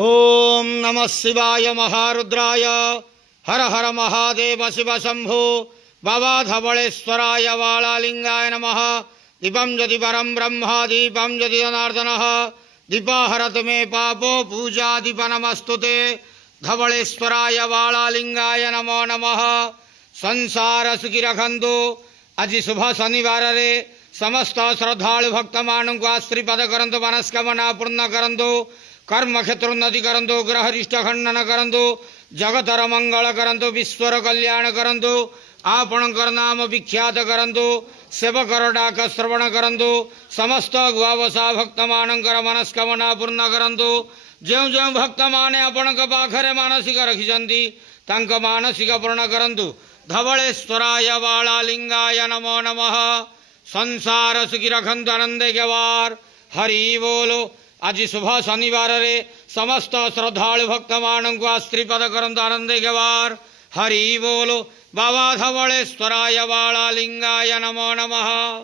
ओम नमः शिवाय महारुद्राय हर हर महादेव शिव शंभो बाबा धवलेश्वराय वालालिंगाय नमः। दीपं ज्योति परं ब्रह्म दीपं ज्योति जनार्दनः दीपाहरतु मे पापो पूजा दीप नमस्तुते। धवलेश्वराय वालालिंगाय नमो नमः। संसार सुखी रखंतु। आज शुभ शनिवार रे समस्त श्रद्धालु भक्त मानू को आश्रीपद करंतु, मनस्कामना पूर्ण करंतु, कर्म क्षेत्र उन्नति करंतु, ग्रह रिष्ट खंडन करंतु, जगतर मंगल करंतु, विश्वर कल्याण करंतु, आपणकर नाम विख्यात करंतु, सेवकर डाक श्रवण करंतु, समस्त गुआवसा भक्त मानकर मनस्कामना पूर्ण करंतु। जो जो भक्त माने आपण पाखरे मानसिक रखिछंती तांक मानसिक पूर्ण करंतु। धवलेश्वराय वालालिंगाय नमो नमः। संसार सुखी रखंतु, आनंदे गवार। हरि बोलो। आज शुभ शनिवार रे समस्त श्रद्धालु भक्त मानू को आश्रीपद करंतु, आनंदे गवार। हरि बोलो। बाबा धवलेश्वराय वालालिंगाय नमो नमः।